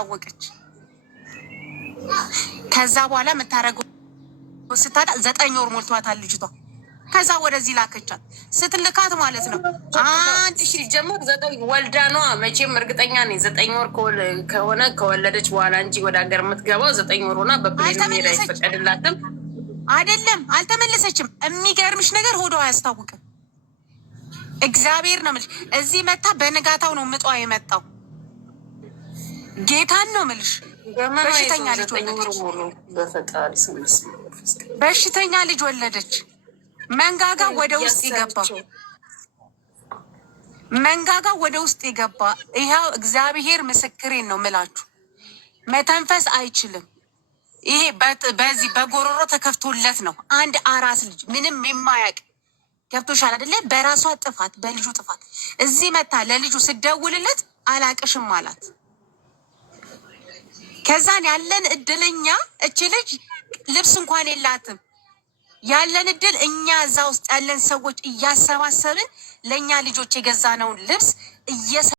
አላወቀች። ከዛ በኋላ የምታረገው ስታጣ 9 ወር ሞልቷታል ልጅቷ። ከዛ ወደዚህ ላከቻት። ስትልካት ማለት ነው አንድ ሺ ጀመር 9 ወልዳ ነዋ። መቼም እርግጠኛ ነኝ 9 ወር ከሆነ ከወለደች በኋላ እንጂ ወደ ሀገር የምትገባው 9 ወር ሆና በፕሌን ሄዳ አይፈቀድላትም። አይደለም አልተመለሰችም። የሚገርምሽ ነገር ሆዷ አያስታውቅም። እግዚአብሔር ነው የምልሽ። እዚህ መታ በንጋታው ነው ምጧ የመጣው። ጌታን ነው የምልሽ። በሽተኛ ልጅ ወለደች። በሽተኛ ልጅ ወለደች። መንጋጋ ወደ ውስጥ ይገባ፣ መንጋጋ ወደ ውስጥ ይገባ። ይኸው እግዚአብሔር ምስክሬን ነው ምላችሁ። መተንፈስ አይችልም። ይሄ በዚህ በጎሮሮ ተከፍቶለት ነው። አንድ አራስ ልጅ ምንም የማያውቅ ገብቶሻል አይደለ? በራሷ ጥፋት በልጁ ጥፋት እዚህ መታ ለልጁ ስደውልለት አላቅሽም አላት። ከዛን ያለን እድለኛ እች ልጅ ልብስ እንኳን የላትም። ያለን እድል እኛ እዛ ውስጥ ያለን ሰዎች እያሰባሰብን ለእኛ ልጆች የገዛነውን ልብስ